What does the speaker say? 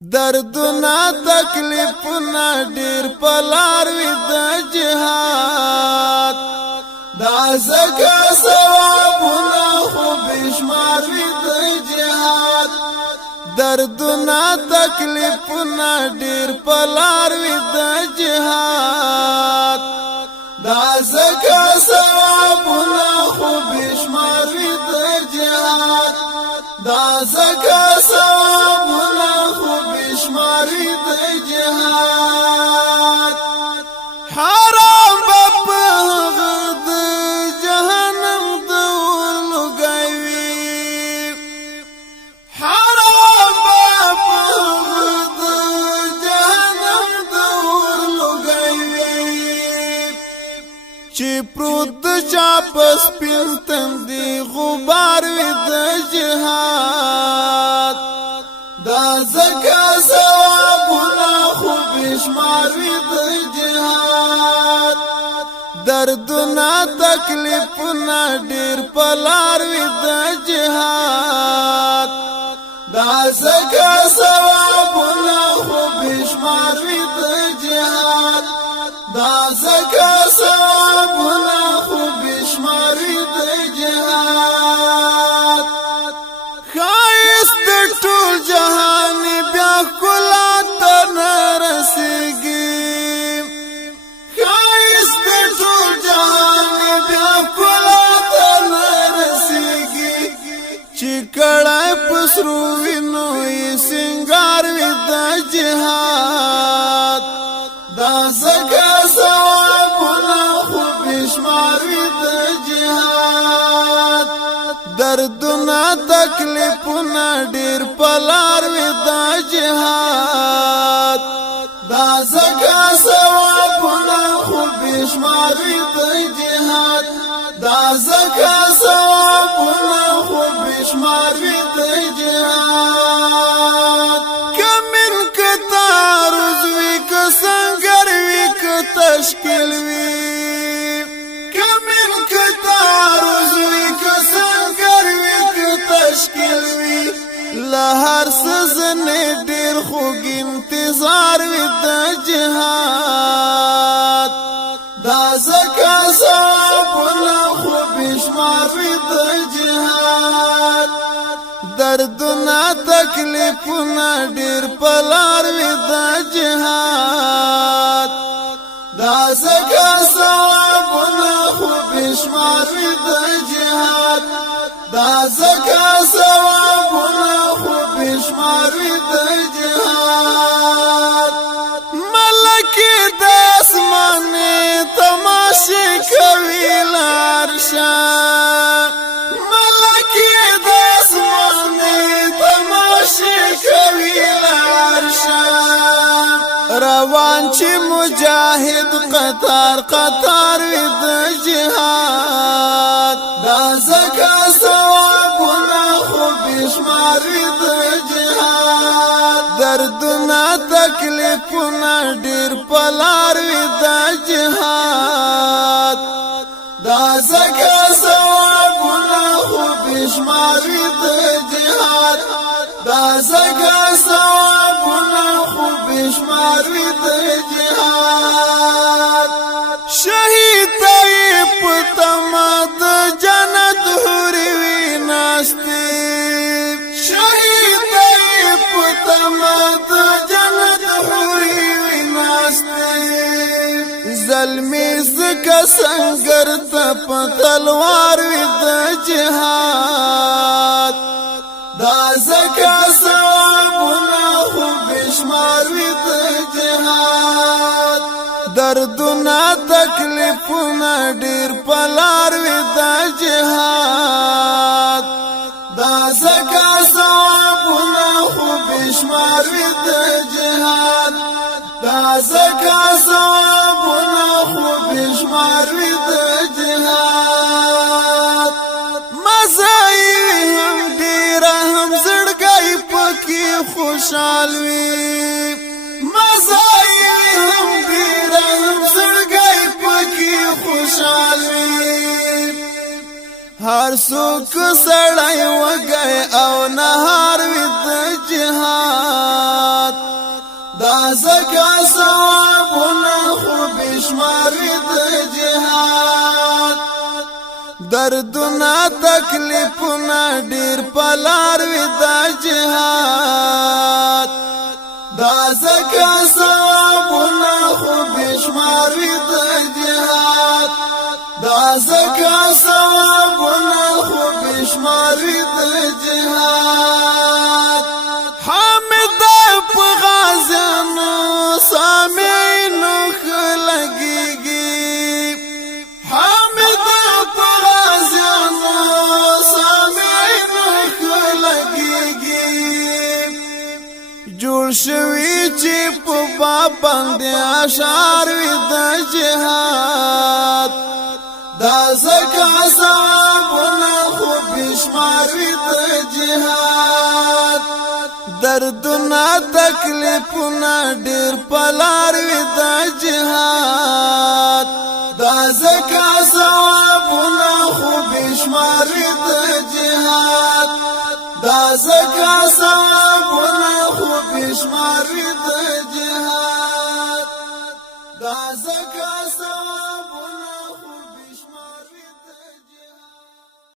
دردنا تکلیفنا ډیر پلار وی د جهاد دا زکا ثوابنا خو بشمار وی د جهاد دردنا تکلیفنا ډیر پلار وی د جهاد دا زکا ثوابنا خو بشمار وی د جهاد دا زکا ثوابنا خو بشمار وی د جهاد حرام بپ غد جهنم دور لګوي حرام بپ غد جهنم دور لګوي چې پروت چا پس پینتم دی غبار وی د جهاد دا زکا ثوابنا خو بشمار وی د جهاد دردنا تکلیفنا ډیر پلار وی د جهاد دا زکا ثوابنا خو بشمار وی د جهاد دا زکا ثوابنا خو بشمار وی د جهاد خایس د ټول جهان بیا کلا تر رسیږي خایس د ټول جهان بیا کلا تر رسیږي چې کړه پسرو وینو یې سنگار وی د جهاد دا زکا ثوابنا خو بشمار وی د جهاد دردنا تکلیفنا ډیر پلار وی د جهاد دا زکا ثوابنا خو بشمار وی د جهاد دا زکا ثوابنا خو بشمار وی د جهاد کمن کتار زوی ک سنگر وی ک تشکیل وی کمن کتار زوی ک سنگر وی ک تشکیل وی لهر سزن ډیر خوږ انتظار وی د جهاد دا زکا ثوابنا خو بشمار وی د جهاد دردنا تکلیفنا ډیر پلار وی د جهاد دا زکا ثوابنا خو بشمار وی د جهاد دا زکا ثوابنا خو بشمار وی د جهاد ملکی د اسمان تماشې کوي لارشا ملکی د اسمان تماشې کوي لارشا روان چې مجاهد قطار قطار وی د جهاد دا زکا ثوابنا خو بشمار وی د جهاد دردنا تکلیفنا ډیر پلار وی د جهاد دا زکا ثوابنا خو بشمار وی د جهاد دا زکا ثوابنا خو بشمار وی د جهاد شهید پتما د جنت حوري وی ناشتي شهید پتما د جنت حوري وی ناشتي زلمی زکا سنگر ته په تلوار وی د جهاد دا زکا ثوابنا خو بشمار وی د جهاد دردنا تکلیفنا ډیر پلار وی د جهاد دا زکا ثوابنا خو بشمار وی د جهاد دا زکا ثوابنا خو بشمار وی د جهاد مزای هم ډیر هم زړګي پکې خوشحال وی مزای هم ډیر هم زړګي پکې خوشحال وی هر څوک سړی وږی او نهار وی د جهاد زکا ثوابونه خو بشمار وی د جهاد دردونه تکلیفونه ډیر پلار وی د جهاد دا زکا ثوابونه خو بشمار وی د جهاد دا زکا ثوابونه خو بشمار وی د جهاد حامد په غازانو سامعینو خلګيږي حامد په غازانو سامعینو خلګيږي جوړ شوی چې په باب باندې اشعار وی د جهاد دا زکا ثوابونه خو بشمار وی د جهاد دردونه تکلیفونه ډیر پلار وی د جهاد دا زکا ثوابونه خو بشمار وی د جهاد دا زکا ثوابونه خو بشمار وی د جهاد دا زکا